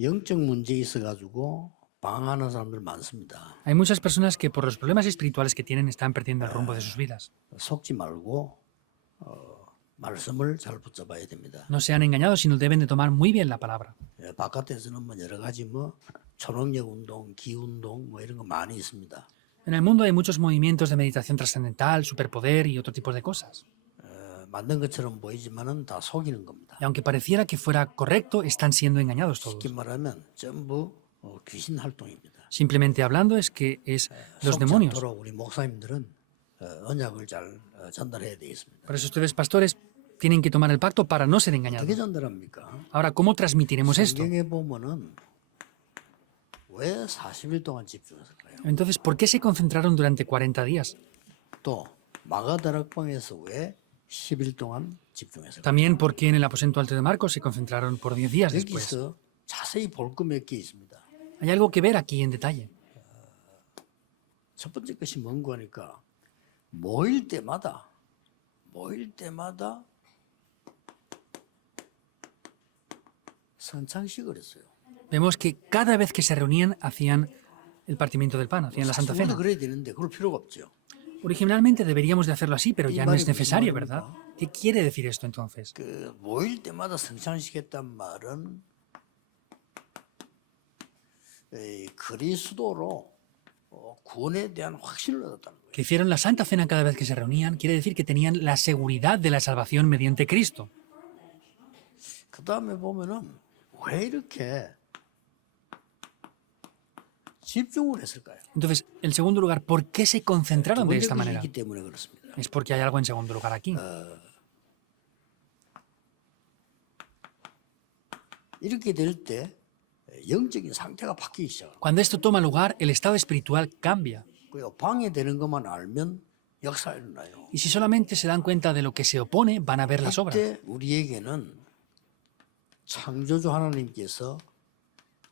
영적 문제 있어가지고 방황하는 사람들 많습니다. Hay muchas personas que por los problemas espirituales que tienen están perdiendo el rumbo de sus vidas. 속지 말고 말씀을 잘 붙잡아야 됩니다. No sean engañados, sino deben de tomar muy bien la palabra. 바깥에서는 뭐 여러 가지 뭐 초능력 운동, 기 운동 뭐 이런 거 많이 있습니다. En el mundo hay muchos movimientos de meditación trascendental, superpoder y otro tipo de cosas. 만든 것처럼 보이지만은 다 속이는 겁니다. Y aunque pareciera que fuera correcto, están siendo engañados todos. 쉽게 말하면 전부 귀신 활동입니다. Simplemente hablando es que es los 속지 demonios. 않도록 우리 목사님들은 언약을 잘 전달해야 되겠습니다. Por eso ustedes, pastores, tienen que tomar el pacto para no ser engañados. 어떻게 전달합니까? Ahora, ¿cómo transmitiremos esto? 성경에 보면은 왜 40일 동안 집중했을까요? Entonces, ¿por qué se concentraron durante 40 días? 또 마가다락방에서 왜 10일 동안 집중했을까요? También, ¿por qué en el aposento alto de Marcos se concentraron por 10 días después? 여기서 자세히 볼 거 몇 개 있습니다. Hay algo que ver aquí en detalle. 첫 번째 것이 뭔고 하니까 모일 때마다 선창식을 했어요. Vemos que cada vez que se reunían hacían el partimiento del pan, hacían la Santa 사실은 Cena. 그래야 되는데 그럴 필요가 없죠. Originalmente deberíamos de hacerlo así, pero ya no es 말이 무슨 necesario, 말입니까? ¿verdad? ¿Qué quiere decir esto entonces? 그 모일 때마다 성창식 했단 말은 그리스도로 구원에 대한 확신을 얻었다는 거예요. Que hicieron la Santa Cena cada vez que se reunían quiere decir que tenían la seguridad de la salvación mediante Cristo. 그 다음에 보면은 왜 이렇게 집중을 했을까요? Entonces, en segundo lugar, ¿por qué se concentraron de esta manera? 있기 때문에 그렇습니다. Es porque hay algo en segundo lugar aquí. 이렇게 될 때 영적인 상태가 바뀌기 시작합니다. Cuando esto toma lugar, el estado espiritual cambia. 방해되는 것만 알면 역사가 일어나요. Y si solamente se dan cuenta de lo que se opone, van a ver las obras. 그때 우리에게는 창조주 하나님께서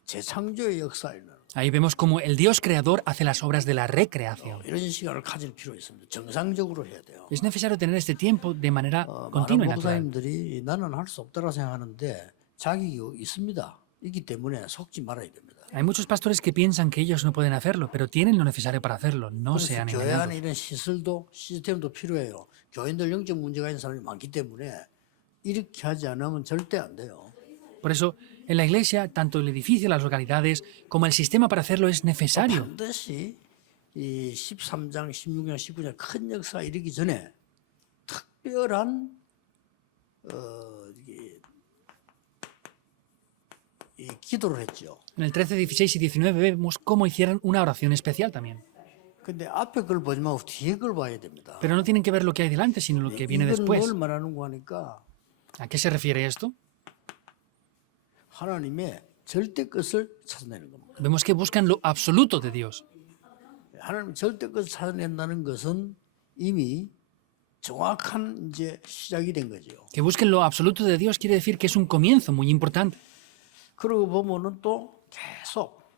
재창조의 역사가 일어나요. Ahí vemos cómo el Dios creador hace las obras de la recreación. 이런 시간을 가질 필요 있습니다. 정상적으로 해야 돼요. Es necesario tener este tiempo de manera 많은 continua y natural. 목사님들이 나는 할 수 없다고 생각하는데 자격이 있습니다. 있기 때문에 속지 말아야 됩니다. Hay muchos pastores que piensan que ellos no pueden hacerlo, pero tienen lo necesario para hacerlo. No 그래서 sean 교회 안에 engañados. 이런 시설도 시스템도 필요해요. 교인들 영적 문제가 있는 사람이 많기 때문에 이렇게 하지 않으면 절대 안 돼요. Por eso, en la iglesia, tanto el edificio, las localidades, como el sistema para hacerlo es necesario. 반드시 이 13장, 16장, 19장 큰 역사 이르기 전에 특별한 이 기도를 했죠. En el 13, 16 y 19 vemos cómo hicieron una oración especial también. 근데 앞에 걸 보지 말고 뒤에 걸 봐야 됩니다. Pero no tienen que ver lo que hay delante, sino lo que viene 이건 después. 뭘 말하는 거 하니까 ¿A qué se refiere esto? 하나님의 절대 것을 찾아내는 겁니다. Vemos que buscan lo absoluto de Dios. 하나님 절대 것을 찾아낸다는 것은 이미 정확한 이제 시작이 된 거죠. Que busquen lo absoluto de Dios quiere decir que es un comienzo muy importante. 그러고 보면은 또 계속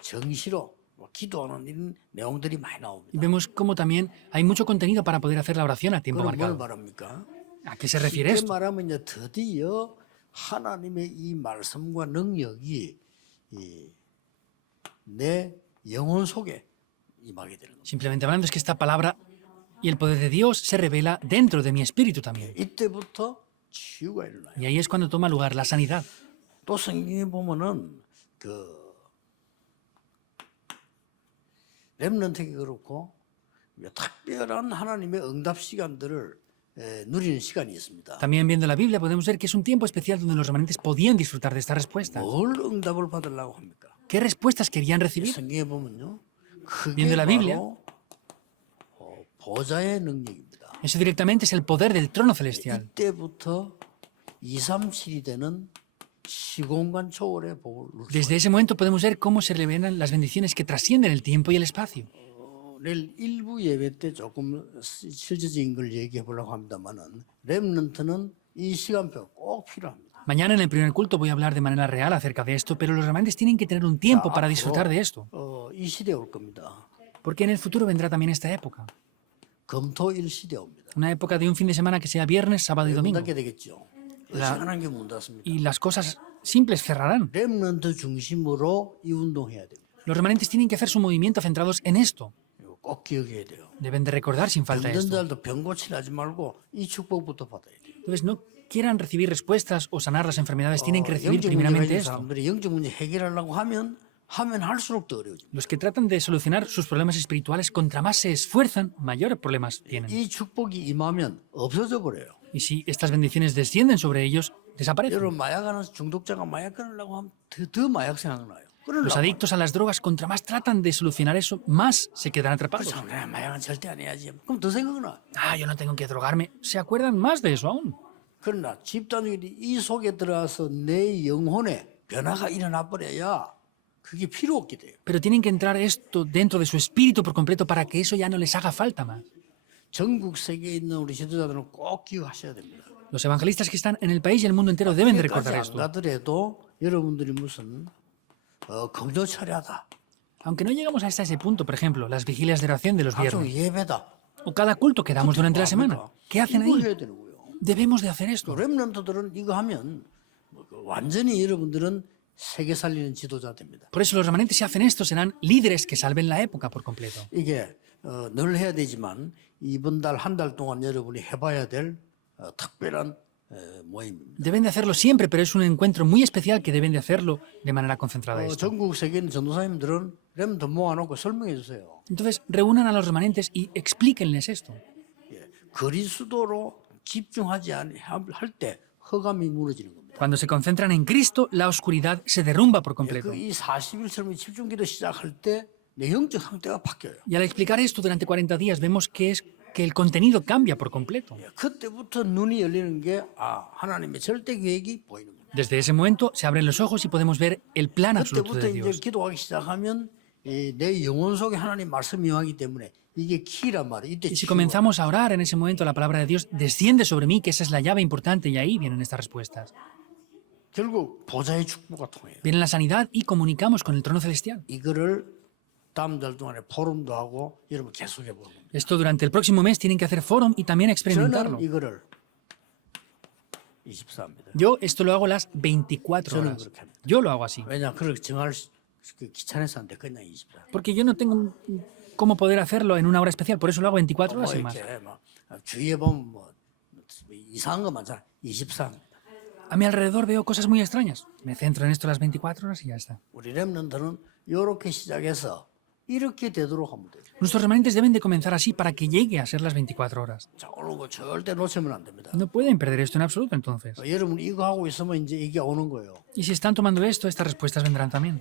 정시로 기도하는 이런 내용들이 많이 Y 나옵니다. vemos cómo también hay mucho contenido para poder hacer la oración a tiempo 그럼 뭘 marcado. 말합니까? ¿A qué se refiere 쉽게 esto? 말하면 이제 드디어 하나님의 이 말씀과 능력이 내 영혼 속에 임하게 되는 겁니다. Simplemente hablando es que esta palabra y el poder de Dios se revela dentro de mi espíritu también. 이때부터 치유가 일어나요. Y ahí es cuando toma lugar la sanidad. 또 성경에 보면은 그 렘넌트가 그렇고 특별한 하나님의 응답 시간들을 누리는 시간이 있습니다. También viendo la Biblia podemos ver que es un tiempo especial donde los remanentes podían disfrutar de estas respuestas. 뭘 응답을 받으려고 합니까? ¿Qué respuestas querían recibir? 성경에 보면요, 그게 Viendo la Biblia. 바로 보좌의 능력입니다. Eso directamente es el poder del trono celestial. 이때부터 237이 되는 시공간 초월의 복을 누릴 수 Desde ese momento podemos ver cómo se revelan las bendiciones que trascienden el tiempo y el espacio. 내일 일부 예배 때 조금 실질적인 걸 얘기해 보려고 합니다만은 렘넌트는 이 시간표 꼭 필요합니다. Mañana en el primer culto voy a hablar de manera real acerca de esto, pero los remanentes tienen que tener un tiempo para disfrutar de esto, 이 시대에 올 겁니다. porque en el futuro vendrá también esta época, 금토일 시대 옵니다. una época de un fin de semana que sea viernes, sábado y domingo. 끝나게 되겠죠. 어지간한 게 문 닫습니다. y las cosas simples cerrarán. 렘넌트 중심으로 이 운동해야 됩니다. Los remanentes tienen que hacer su movimiento centrados en esto. 이거 꼭 기억해야 돼요. Deben de recordar sin falta 병든 esto. 자들도 병 고치려 하지 말고 이 축복부터 받아야 돼요. Entonces, no quieran recibir respuestas o sanar las enfermedades, tienen que recibir 영적 문제 primeramente 가진 esto. 사람들이 영적 문제 해결하려고 하면 할수록 더 어려워집니다. Los que tratan de solucionar sus problemas espirituales, contra más se esfuerzan, mayores problemas tienen. 이 축복이 임하면 없어져 버려요. Y si estas bendiciones descienden sobre ellos, desaparecen. 여러분 마약하는 중독자가 마약 끊으려고 하면 더 마약 생각나요. Los adictos a las drogas, contra más tratan de solucionar eso, más se quedarán atrapados. 그렇죠. 내가 마약은 절대 안 해야지. 그럼 더 생각나. Ah, yo no tengo que drogarme. Se acuerdan más de eso aún. 그러나 집단들이 이 속에 들어가서 내 영혼에 변화가 일어나 버려야 그게 필요 없게 돼요. Pero tienen que entrar esto dentro de su espíritu por completo para que eso ya no les haga falta más. 전국 세계에 있는 우리 지도자들은 꼭 기억하셔야 됩니다. Los evangelistas que están en el país y el mundo entero deben de 여기까지 recordar 안 esto. 가더라도 여러분들이 무슨 강조 처리하다, Aunque no llegamos hasta ese punto, por ejemplo, las vigilias de oración de los 각종 viernes 예배다. o cada culto que damos durante la semana. ¿Qué hacen 이거 ahí? 해야 되는 거예요. Debemos de hacer 또 esto. 렘넌트들은 이거 하면 완전히 여러분들은 세계 살리는 지도자 됩니다. Por eso los remanentes si hacen esto serán líderes que salven la época por completo. 이게 늘 해야 되지만 이번 달 한 달 동안 여러분이 해봐야 될 특별한 모임입니다. Deben de hacerlo siempre, pero es un encuentro muy especial que deben de hacerlo de manera concentrada. Esto. 전국 세계 있는 전도사님들은 렘넌트 모아놓고 설명해 주세요. Entonces, reúnan a los remanentes y explíquenles esto. 예, 그리스도로 집중하지 할 때 허감이 무너지는 겁니다. Cuando se concentran en Cristo, la oscuridad se derrumba por completo. 이 40일처럼 집중기도 시작할 때 내 영적 상태가 바뀌어요. Y al explicar esto durante 40 días, vemos que es que el contenido cambia por completo. 예, 그때부터 눈이 열리는 게 하나님의 절대 계획이 보이는 겁니다. Desde ese momento se abren los ojos y podemos ver el plan absoluto 그때부터 de 이제 Dios. 기도하기 시작하면 내 영혼 속에 하나님 말씀이 임하기 때문에 이게 키란 말이에요. 이때 Y si 치유가 comenzamos a orar en ese momento, la palabra de Dios desciende sobre mí, que esa es la llave importante, y ahí vienen estas respuestas. 결국 보좌의 축복가 통해요. Viene la sanidad y comunicamos con el trono celestial. 이거를 다음 달 동안에 포럼도 하고 여러분 계속 해보는 겁니다. Esto durante el próximo mes tienen que hacer fórum y también experimentarlo. 저는 이거를 24입니다. Yo esto lo hago las 24 horas. Yo lo hago así. 왜냐 그걸 정할 귀찮아서 안 돼. 그냥 24. Porque yo no tengo cómo poder hacerlo en una hora especial, por eso lo hago 24 horas y más. 이렇게 막 주위에 보면 뭐 이상한 거 많잖아. 24입니다. A mi alrededor veo cosas muy extrañas. Me centro en esto las 24 horas y ya está. 우리 렘넌트는 이렇게 시작해서 이렇게 되도록 하면 돼요. Nuestros remanentes deben de comenzar así para que llegue a ser las 24 horas. 자, 오늘 거 절대 놓치면 안 됩니다. No pueden perder esto en absoluto entonces. 여러분 이거 하고 있으면 이제 이게 오는 거예요. Y si están tomando esto, estas respuestas vendrán también.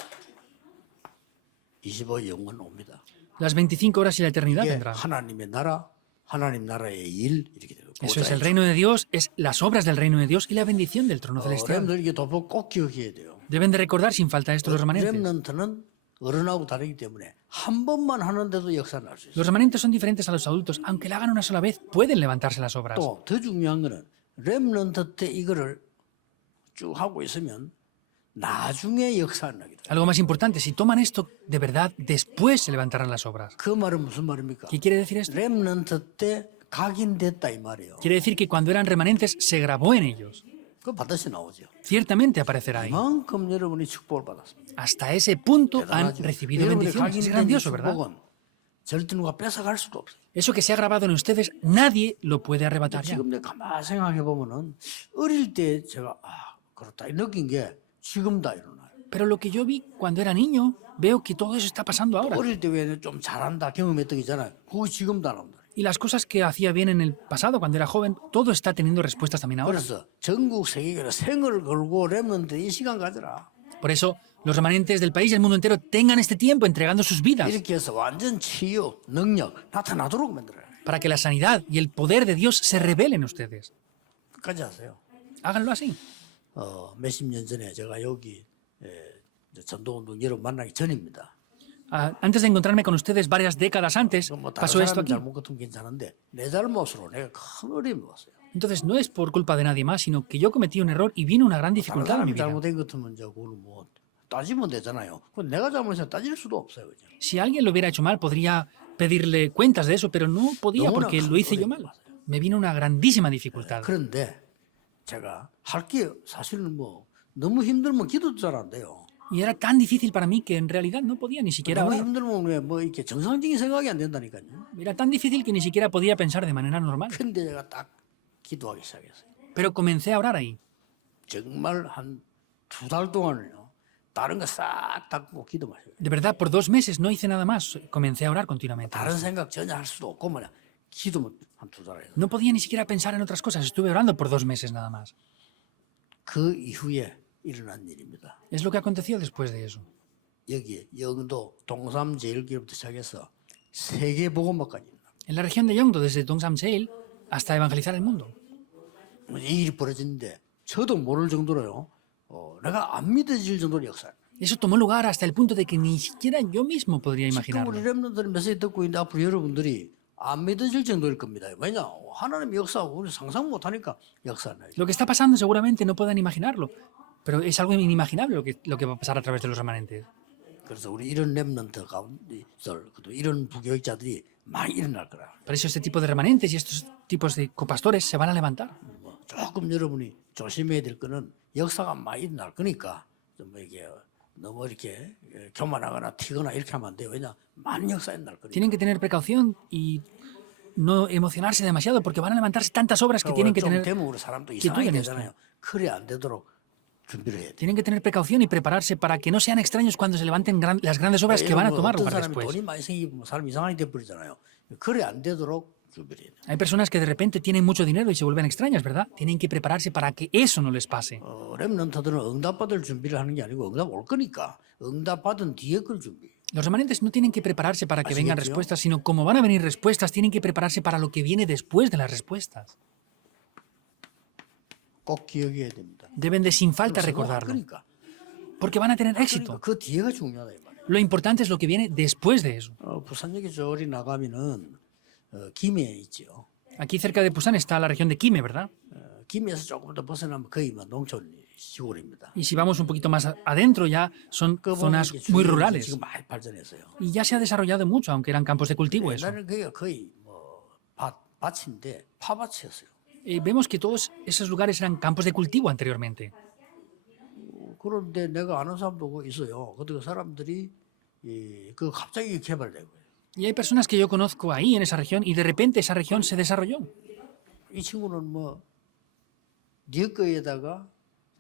25 영원 옵니다. Las 25 horas y la eternidad 이게 vendrán. 하나님의 나라, 하나님 나라의 일 이렇게 돼요. Eso es el reino de Dios, es las obras del reino de Dios y la bendición del trono celestial. 렘넌트 이게 도복 꼭 기억해야 돼요. Deben de recordar sin falta esto los remanentes. 렘넌트는 어른하고 다르기 때문에 한 번만 하는데도 역사 날 수 있어요. Los remanentes son diferentes a los adultos. Aunque lo hagan una sola vez, pueden levantarse las obras. 또 더 중요한 거는 렘넌트 때 이거를 쭉 하고 있으면 나중에 역사 안 나게 돼요. Algo más importante, si toman esto de verdad, después se levantarán las obras. 그 말은 무슨 말입니까? ¿Qué quiere decir esto? 렘넌트 때 각인됐다 이 말이에요. Quiere decir que cuando eran remanentes se grabó en ellos. 그 반드시 나오죠. Ciertamente aparecerá ahí. 이만큼 여러분이 축복을 받았습니다. Hasta ese punto han 대단하죠. recibido 여러분이 bendiciones. Es 각인된 이 grandioso, ¿verdad? 축복은 절대 누가 뺏어갈 수도 없어요. Eso que se ha grabado en ustedes, nadie lo puede arrebatar ya. 지금 내가 가만히 생각해 보면은 어릴 때 제가 그렇다 느낀 게 지금다 일어나요. Pero lo que yo vi cuando era niño, veo que todo eso está pasando ahora. 어릴 때 왜 좀 잘한다 경험했던 게 있잖아요. 그거 지금도 안 나온다. Y las cosas que hacía bien en el pasado, cuando era joven, todo está teniendo respuestas también ahora. 그래서 전국 세계로 생을 걸고 렘넌트 이 시간 가져라. Por eso, los remanentes del país y del mundo entero tengan este tiempo entregando sus vidas 이렇게 해서 완전 치유, 능력 나타나도록 만들어요. para que la sanidad y el poder de Dios se revelen en ustedes. 끝까지 하세요. Háganlo así. 몇십 년 전에 제가 여기 전도운동 여러분 만나기 전입니다. Antes de encontrarme con ustedes varias décadas antes, 뭐 다른 pasó esto 사람 aquí. 잘못 같으면 괜찮은데 내 잘못으로 내가 큰 어려움이 왔어요. Entonces no es por culpa de nadie más, sino que yo cometí un error y vino una gran 다른 dificultad a mi 사람이 vida. 잘못된 것 같으면 이제 그걸 뭐 따지면 되잖아요. 그건 내가 잘못해서 따질 수도 없어요. 그죠? Si alguien lo hubiera hecho mal, podría pedirle cuentas de eso, pero no podía porque lo hice yo mal. Me vino una grandísima dificultad. 그런데 제가 할 게 사실은 뭐 너무 힘들면 기도도 잘 안 돼요. Y era tan difícil para mí que en realidad no podía ni siquiera 너무 orar. 힘들면 왜 뭐 이렇게 정상적인 생각이 안 된다니까요. Era tan difícil que ni siquiera podía pensar de manera normal. 근데 제가 딱 기도하기 시작했어요. Pero comencé a orar ahí. 정말 한 2달 동안은요. 다른 거 싹 닦고 기도만 해요. De verdad, por 2 meses no hice nada más. Comencé a orar continuamente. 다른 생각 전혀 할 수도 없고 뭐냐. 기도만 한 2달 해요. No podía ni siquiera pensar en otras cosas. Estuve orando por 2 meses nada más. 그 이후에 일어난 일입니다. Es lo que aconteció después de eso. 여기 영도 동삼 제일교회부터 시작해서 세계 복음화까지 En la región de Yongdo, desde Dongsamseil hasta evangelizar el mundo. 이 일이 벌어졌는데 저도 모를 정도로요. 내가 안 믿어질 정도로 역사. Eso tomó lugar hasta el punto de que ni siquiera yo mismo podría 지금 우리 imaginarlo. 렘넌트들 메시지 듣고 있는데 앞으로 여러분들이 안 믿어질 정도일 겁니다. 왜냐? 하나님 역사하고 우리 상상 못하니까 역사는. Lo que está pasando seguramente no puedan imaginarlo, pero es algo inimaginable lo que va a pasar a través de los remanentes. 그래서 우리 이런 렘넌트 가운데 이런 부교육자들이 많이 일어날 거라. Por eso este tipo de remanentes y estos tipos de copastores se van a levantar. 조금 여러분이 조심해야 될 거는 역사가 많이 일어날 거니까 좀 이게 너무 이렇게 교만하거나 튀거나 이렇게 하면 안 돼요. 왜냐? 많은 역사 일어날 거니까. Tienen que tener precaución y no emocionarse demasiado porque van a levantarse tantas obras que tienen que 좀 tener, 되면 우리 사람도 quietud 이상하게 en esto. 되잖아요. 그래 안 되도록 준비를 해야 돼. Tienen que tener precaución y prepararse para que no sean extraños cuando se levanten las grandes obras que van a tomar 어떤 lugar 사람이 después. 돈이 많이 생기면 사람 이상하게 돼버리잖아요. 그래 안 되도록 준비를 해야 돼. Hay personas que de repente tienen mucho dinero y se vuelven extrañas, ¿verdad? Tienen que prepararse para que eso no les pase. 렘넌트들은 응답받을 준비를 하는 게 아니고 응답 올 거니까 응답받은 뒤에 걸 준비. Los remanentes no tienen que prepararse para que Así vengan es, ¿no? respuestas, sino como van a venir respuestas, tienen que prepararse para lo que viene después de las respuestas. 꼭 기억해야 됩니다. Deben de sin falta 그래서 그거 할 recordarlo, 거니까. porque van a tener 그러니까 éxito. 그 뒤에가 중요하다 이 말이에요. Lo importante es lo que viene después de eso. 부산역에 저리 나가면은 김해 있죠. Aquí cerca de Pusan está la región de Quime, ¿verdad? 김해에서 조금 더 벗어나면 거의 뭐 농촌 시골입니다. Y si vamos un poquito más adentro ya son 그 보면 zonas 이렇게 muy 주변이 rurales. 지금 많이 발전했어요. Y ya se ha desarrollado mucho, aunque eran campos de cultivo eso. 옛날에는 그게 거의 뭐 밭인데 파밭이었어요. Vemos que todos esos lugares eran campos de cultivo anteriormente. 그런데 내가 아는 사람도 있어요. 그 사람들이 그 갑자기 개발된 거예요. Y hay personas que yo conozco ahí en esa región y de repente esa región se desarrolló. 이 친구는 뭐 니어거에다가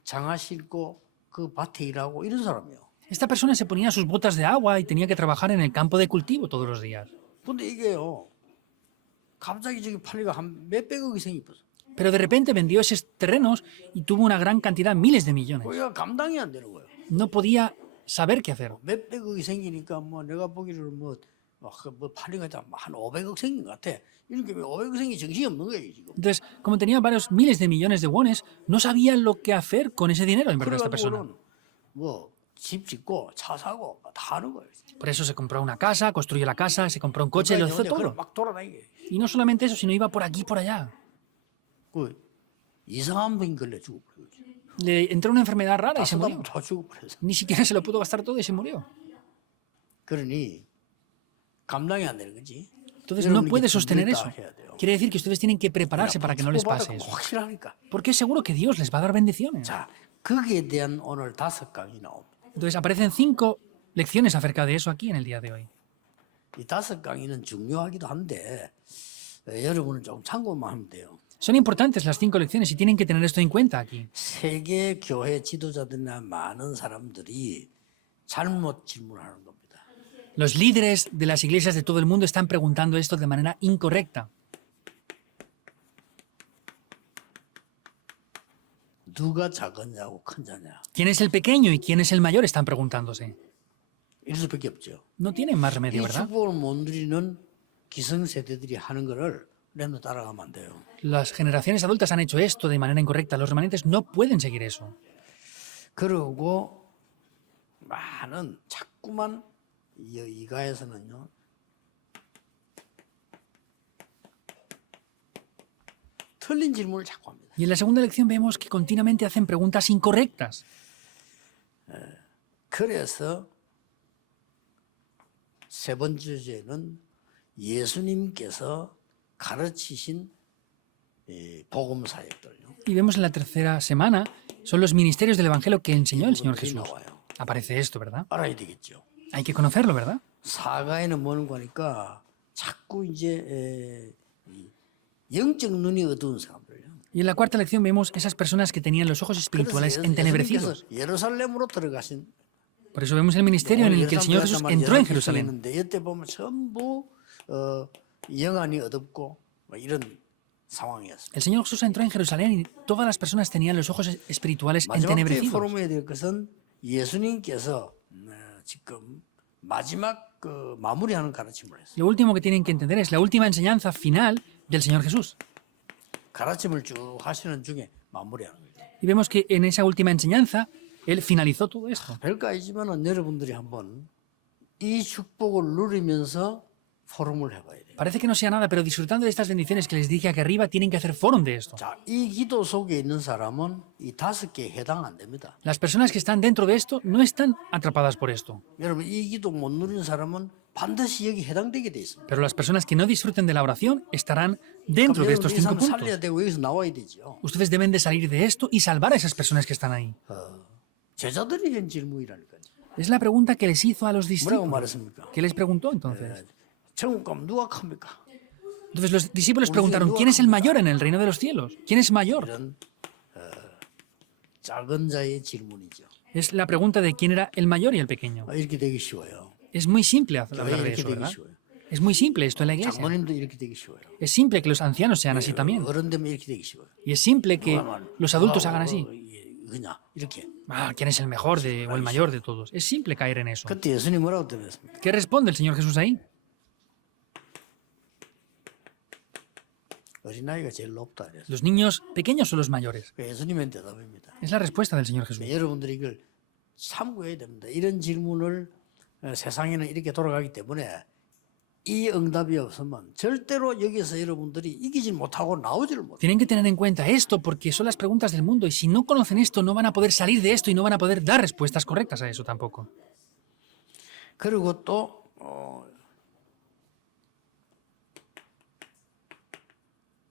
장화 신고 그 밭에 일하고 이런 사람이에요. Esta persona se ponía sus botas de agua y tenía que trabajar en el campo de cultivo todos los días. 근데 이게요. 갑자기 저기 팔리가 한 몇백억이 생겼어. Pero de repente vendió esos terrenos y tuvo una gran cantidad, miles de millones. 거기가 감당이 안 되는 거예요. No podía saber qué hacer. 몇백억이 생기니까 뭐 내가 보기를 뭐 팔리가 한 500억 생긴 것 같아. 이렇게 500억 생기 정신이 없는 거예요 지금. Entonces, como tenía varios miles de millones de wones, no sabía lo que hacer con ese dinero, en verdad, esta persona. 그래가지고는 뭐집 짓고 차 사고 다 하는 거예요. Por eso se compró una casa, construyó la casa, se compró un coche, lo hizo 그걸 todo. 막 돌아다니게. Y no solamente eso, sino iba por aquí y por allá. 그 이상한 병 걸려 죽어버려요. Le entró una enfermedad rara y se murió. 다 죽어버려서. Ni siquiera se lo pudo gastar todo y se murió. 그러니 감당이 안 되는 거지. Entonces no 여러분이 puede 준비를 sostener 다 eso. 해야 돼요. Quiere decir que ustedes tienen que prepararse para que no les pase 축복받을 거 eso. 확실하니까. Porque es seguro que Dios les va a dar bendiciones. 자, 거기에 대한 오늘 5강이 나옵니다. Entonces aparecen 5 lecciones acerca de eso aquí en el día de hoy. 이 5강의는 중요하기도 한데 여러분은 좀 참고만 하면 돼요. Son importantes las 5 lecciones y tienen que tener esto en cuenta aquí. 세계 교회 지도자들이나 많은 사람들이 잘못 질문하는 겁니다. Los líderes de las iglesias de todo el mundo están preguntando esto de manera incorrecta. 누가 작으냐고 큰 자냐. ¿Quién es el pequeño y quién es el mayor? Están preguntándose. 이럴 수밖에 없죠. No tienen más 이 remedio, ¿verdad? 축복을 못 누리는 기성세대들이 하는 거를 우리는 따라가면 안 돼요. Las generaciones adultas han hecho esto de manera incorrecta. Los remanentes no pueden seguir eso. 그리고 많은 자꾸만 이가에서는요. 틀린 질문을 자꾸 합니다. Y en la segunda lección vemos que continuamente hacen preguntas incorrectas. 그래서 세 번째 주제는 예수님께서 가르치신 복음 사역들요. Y vemos en la tercera semana, son los ministerios del Evangelio que enseñó el Señor 이분들이 Jesús. 나와요. Aparece esto, ¿verdad? 알아야 되겠죠. Hay que conocerlo, ¿verdad? 사가에는 뭐는 거니까 자꾸 이제 이 영적 눈이 어두운 사람들요. Y en la cuarta lección vemos esas personas que tenían los ojos espirituales entenebrecidos. 예수님께서 예루살렘으로 들어가신 Por eso vemos el ministerio en el que el Señor Jesús entró en Jerusalén. 있는데 이때 보면 전부 영안이 어둡고 뭐 이런 상황이었어요. El Señor Jesús entró en Jerusalén y todas las personas tenían los ojos espirituales 마지막 때 entenebrecidos. 포럼해야 될 것은 예수님께서 지금 마지막 마무리하는 가르침을 했어요. Lo último que tienen que entender es la última enseñanza final del Señor Jesús. 가르침을 쭉 하시는 중에 마무리하는 거죠. Y vemos que en esa última enseñanza, Él finalizó todo esto. 별거 아니지만은 여러분들이 한번 이 축복을 누리면서 포럼을 해봐야 돼요. Parece que no sea nada, pero disfrutando de estas bendiciones que les dije aquí arriba, tienen que hacer fórum de esto. 자, 이 기도 속에 있는 사람은 이 5개에 해당 안 됩니다. Las personas que están dentro de esto no están atrapadas por esto. 여러분 이 기도 못 누리는 사람은 반드시 여기 해당되게 돼 있습니다. Pero las personas que no disfruten de la oración estarán dentro de estos 이 5 사람 puntos. 살려야 되고 여기서 나와야 되죠. Ustedes deben de salir de esto y salvar a esas personas que están ahí. 제자들이 한 질문이라니까요. Es la pregunta que les hizo a los 뭐라고 discípulos. 말했습니까? ¿Qué les preguntó entonces? 천국 가면 누가 큽니까? Entonces los discípulos preguntaron, ¿quién es el mayor en el reino de los cielos? ¿Quién es mayor? 이런 작은 자의 질문이죠. Es la pregunta de quién era el mayor y el pequeño. 이렇게 되기 쉬워요. Es muy simple hablar de 이렇게 eso, 되기 ¿verdad? 쉬워요. Es muy simple esto en la iglesia. 장모님도 이렇게 되기 쉬워요. Es simple que los ancianos sean así también. 어른 되면 이렇게 되기 쉬워요. Y es simple que los adultos hagan así. 그냥 이렇게. Ah, ¿quién es el mejor o el mayor de todos? Es simple caer en eso. 그때 예수님 뭐라고 대답했습니까? ¿Qué responde el Señor Jesús ahí? 어린아이가 제일 높다 그랬어요. ¿Los niños pequeños o los mayores? 예수님의 대답입니다. Es la respuesta del Señor Jesús. 여러분들이 이걸 참고해야 됩니다. 이런 질문을 세상에는 이렇게 돌아가기 때문에 이 응답이 없으면 절대로 여기서 여러분들이 이기지 못하고 나오지를 못해요. Tienen que tener en cuenta esto porque son las preguntas del mundo y si no conocen esto no van a poder salir de esto y no van a poder dar respuestas correctas a eso tampoco. 그리고 또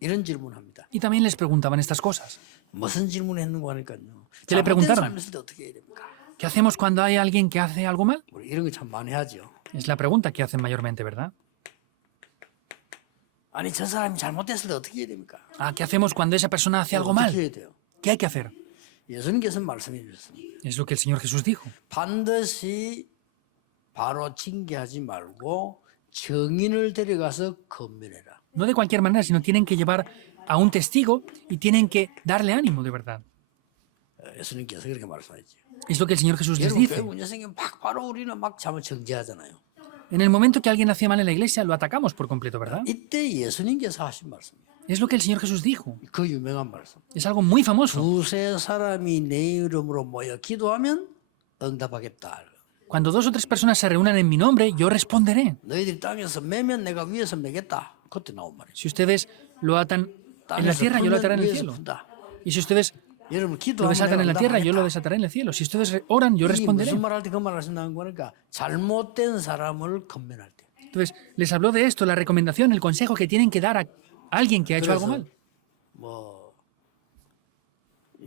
이런 질문합니다. Y también les preguntaban estas cosas. 무슨 질문했는고 하니까요. ¿Qué le 잘못된 preguntaron? 삶을 쓸때 어떻게 해야 됩니까? ¿Qué hacemos cuando hay alguien que hace algo mal? 우리 이런 거 참 많이 하죠. Es la pregunta que hacen mayormente, ¿verdad? 아니 저 사람이 잘못됐을 때 어떻게 해야 됩니까? Ah, ¿qué hacemos cuando esa persona hace algo mal? 어떻게 해야 돼요? ¿Qué hay que hacer? 예수님께서 말씀해 주셨습니다. Es lo que el Señor Jesús dijo. 반드시 바로 징계하지 말고 증인을 데려가서 건면해라. No de cualquier manera, sino tienen que llevar a un testigo y tienen que darle ánimo de verdad. 예수님께서 그렇게 말씀하셨죠. Es lo que el Señor Jesús les 여러분 dice. 교회 문제 생기면 막 바로 우리는 막 잠을 정죄하잖아요. En el momento que alguien hacía mal en la iglesia, lo atacamos por completo, ¿verdad? 이때 예수님께서 하신 말씀이에요. Es lo que el Señor Jesús dijo. 그 유명한 말씀. Es algo muy famoso. 두세 사람이 내 이름으로 모여 기도하면 응답하겠다. Cuando 2 o 3 personas se reúnan en mi nombre, yo responderé. 너희들이 땅에서 매면 내가 위에서 매겠다. 그때 나온 말이죠. Si ustedes lo atan en la 땅에서 tierra, yo lo 풀면 ataré en el 위에서 cielo. 푼다. Y si ustedes 여러분 lo 기도하면 desatan en la tierra, yo lo 응답하겠다. desataré en el cielo. Si ustedes oran, yo 이 responderé. 무슨 말할 때 그 말을 하신다는 거니까 잘못된 사람을 건면할 때. Entonces, les habló de esto, la recomendación, el consejo que tienen que dar a alguien que ha hecho algo 그래서 mal. 뭐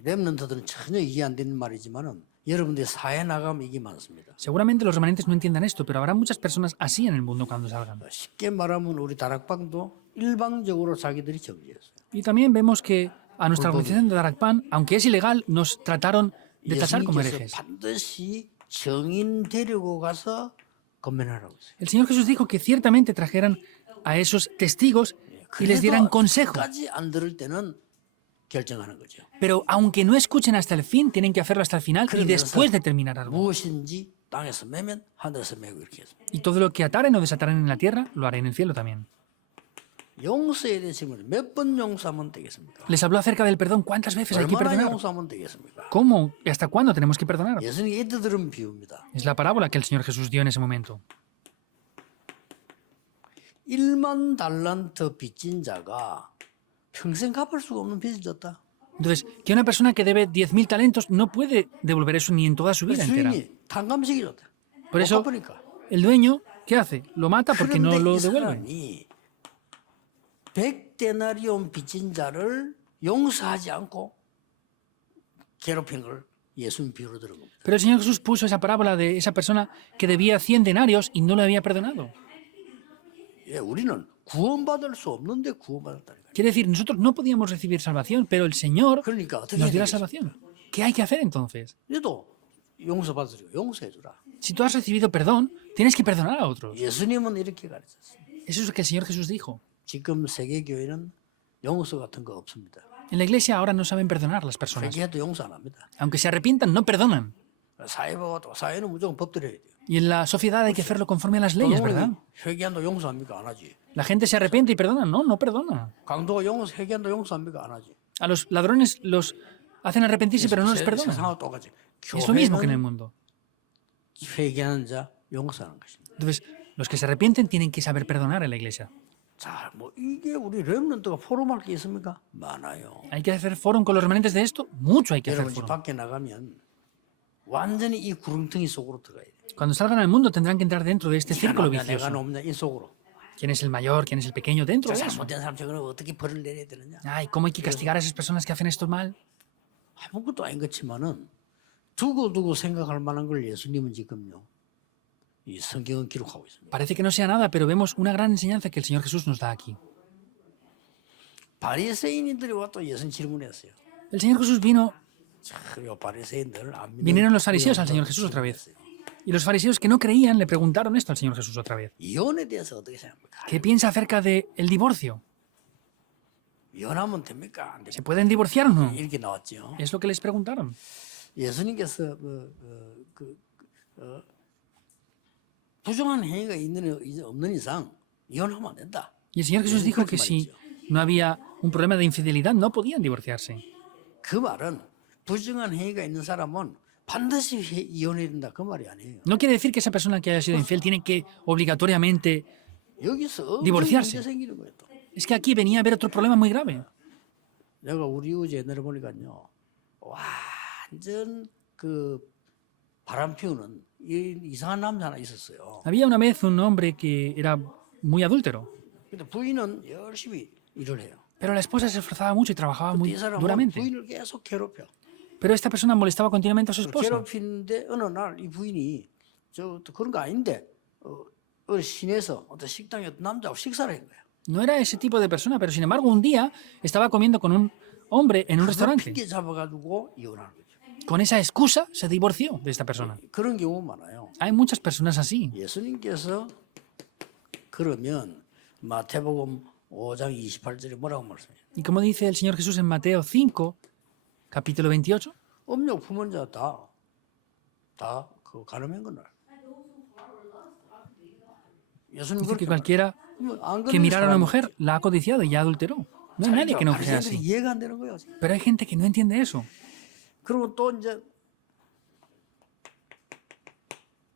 렘넌트들은 전혀 이해 안 되는 말이지만은 여러분들이 사회 나가면 이게 많습니다. Seguramente los remanentes no entiendan esto, pero habrá muchas personas así en el mundo cuando salgan. 쉽게 말하면 우리 다락방도 일방적으로 자기들이 정지했어요. Y también vemos que a nuestra organización de Darakpan, aunque es ilegal, nos trataron de tachar como 예수님께서 herejes. 반드시 정인 데리고 가서 건면하라고 했어요. El Señor Jesús dijo que ciertamente trajeran a esos testigos y les dieran consejo. 끝까지 안 들을 때는 결정하는 거죠. Pero aunque no escuchen hasta el fin, tienen que hacerlo hasta el final y 그러면서 después determinar algo. 무엇인지 땅에서 매면 하늘에서 매고 이렇게 했습니다. Y todo lo que ataren o desataren en la tierra, lo haré en el cielo también. 용서에 대한 질문 몇 번 용서하면 되겠습니까? Les habló acerca del perdón. ¿Cuántas veces hay que 얼마나 perdonar? 용서하면 되겠습니까? ¿Cómo y hasta cuándo tenemos que perdonar? 예수님이 이때 들은 비유입니다. Es la parábola que el Señor Jesús dio en ese momento. 1만 달란트 빚진 자가 평생 갚을 수가 없는 빚을 졌다. Entonces, que una persona que debe 10.000 talentos no puede devolver eso ni en toda su vida entera. 주인이 탕감식이 줬다. Por 못 eso, 갚으니까. el dueño, ¿qué hace? Lo mata porque no 그런데 lo 이 devuelve. 사람이 100 100데나리온 빚진 자를 용서하지 않고 괴롭힌 걸 예수님 비유로 들은 겁니다. Pero el Señor Jesús puso esa parábola de esa persona que debía 100 denarios y no le había perdonado. 예, 우리는 구원받을 수 없는데 구원받았다니까요. Quiere decir, nosotros no podíamos recibir salvación, pero el Señor 그러니까 어떻게 nos 해야 dio la 되겠어요? salvación. ¿Qué hay que hacer entonces? 너도 용서받으리고 용서해 주라. Si tú has recibido perdón, tienes que perdonar a otros. 예수님은 이렇게 가르쳤어요. Eso es lo que el Señor Jesús dijo. 지금 세계 교회는 용서 같은 거 없습니다. En la iglesia ahora no saben perdonar las personas. 회개해도 용서 안 합니다. Aunque se arrepientan, no perdonan. 사회가 사회는 무조건 법 들여야 돼요. Y en la sociedad hay que hacerlo conforme a las leyes, ¿verdad? 회개한다 용서합니까? 안 하지. La gente se arrepiente y perdona. No, no perdona. 강도가 회개한다 용서합니까? 안 하지. A los ladrones los hacen arrepentirse, pero no les perdonan. 세상하고 똑같이. Es lo mismo que en el 교회는 mundo. 회개하는 자 용서하는 것입니다. Entonces, los que se arrepienten tienen que saber perdonar en la iglesia. 자, 뭐 이게 우리 렘넌트가 포럼할 게 있습니까? 많아요. ¿Hay que hacer foro con los remanentes de esto? Mucho hay que hacer 여러분 집 foro. 밖에 나가면 완전히 이 구렁텅이 속으로 들어가야 돼. Cuando salgan al mundo tendrán que entrar dentro de este círculo 내가 vicioso. 높냐 이 속으로. ¿Quién es el mayor? ¿Quién es el pequeño? Dentro de eso. 잘못된 사람 저거는 어떻게 벌을 내려야 되느냐? Ay, ¿cómo hay que castigar a esas personas que hacen esto mal? 아무것도 아닌 것지만은 두고 생각할 만한 걸 예수님은 지금요. 이 성경은 기록하고 있습니다. Parece que no sea nada, pero vemos una gran enseñanza que el Señor Jesús nos da aquí. 바리새인들이 와또 예수님 질문했어요. El Señor Jesús vino, 그리고 바리새인들 안 믿는 vinieron los fariseos al Señor Jesús otra vez. Y los fariseos que no creían le preguntaron esto al Señor Jesús otra vez. 이혼에 대해서 어떻게 생각합니까? ¿Qué piensa acerca del divorcio? 이혼하면 됩니까? 안 ¿Se 됩니까? pueden divorciar o no? 이렇게 나왔죠. Es lo que les preguntaron. 예수님께서 부정한 행위가 없는 이상 이혼하면 안 된다. Y el Señor Jesús dijo que si no había un problema de infidelidad, no podían divorciarse. 그 말은 부정한 행위가 있는 사람은 반드시 이혼해야 된다. 그 말이 아니에요. No quiere decir que esa persona que haya sido infiel tiene que obligatoriamente... 여기서 Divorciarse. 문제 생기는 거예요. 또. Es que aquí venía a haber otro problema muy grave. 내가 우리 우주에 내려보니까요. 완전 그 바람 피우는 이상한 남자 하나 있었어요. Había una vez un hombre que era muy adúltero, 근데 부인은 열심히 일을 해요. pero la esposa se esforzaba mucho y trabajaba muy 이 사람은 duramente. 부인을 계속 괴롭혀. Pero esta persona molestaba continuamente a su esposa. 괴롭히는데 어느 날 이 부인이 저 그런 거 아닌데 시내에서 어떤 식당에 어떤 남자하고 식사를 한 거야. No era ese tipo de persona, pero sin embargo un día estaba comiendo con un hombre en un 그거 restaurante. 핑계 잡아가지고 이혼하는 거죠. Con esa excusa se divorció de esta persona. 그런 경우 많아요. Hay muchas personas así. 예수님께서 그러면 마태복음 5장 28절에 뭐라고 말씀해요? Y como dice el Señor Jesús en Mateo 5, capítulo 28, 음욕 품은 자 다 그 가늠한 거날. 예수님 dice que 그렇게 cualquiera 안 que 걸린 mirara a una 사람이 mujer la ha codiciado y ya adulteró. No hay nadie que no sea 바리새인들이 así. 이해가 안 되는 거예요. Pero hay gente que no entiende eso. 그리고 또 이제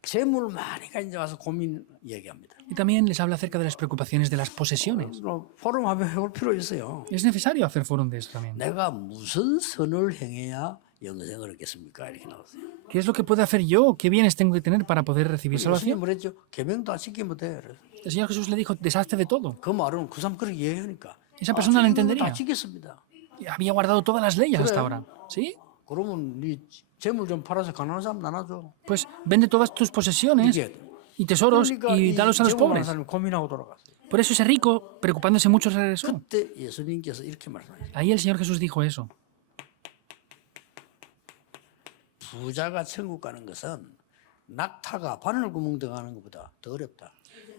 재물 많이 가진 자 와서 고민 얘기합니다. Y también les habla acerca de las preocupaciones de las posesiones. 포럼 한번 해볼 필요 있어요. Es necesario hacer foro de esto también. 내가 무슨 선을 행해야 영생을 얻겠습니까? 이렇게 나왔어요. ¿Qué es lo que puedo hacer yo? ¿Qué bienes tengo que tener para poder recibir 예수님 salvación? 그랬죠. 계명도 안 지키면 돼. 그래서 El Señor Jesús le dijo, deshazte de todo. 그 말은 그 사람 그렇게 이해하니까. Esa persona lo entendería. 다 지켰습니다. Y había guardado todas las leyes hasta ahora. ¿Sí? 그러면 네 재물 좀 팔아서 가난한 사람 나눠줘. Pues vende todas tus posesiones 이게 y tesoros 그러니까 y 이 dalos a los 재물 많은 pobres. 사람이 고민하고 돌아갔어요. Por eso ese rico, preocupándose mucho, regresó. 그때 예수님께서 이렇게 말씀하셨어요. Ahí el Señor Jesús dijo eso. 부자가 천국 가는 것은 낙타가 바늘구멍 들어가는 것보다 더 어렵다.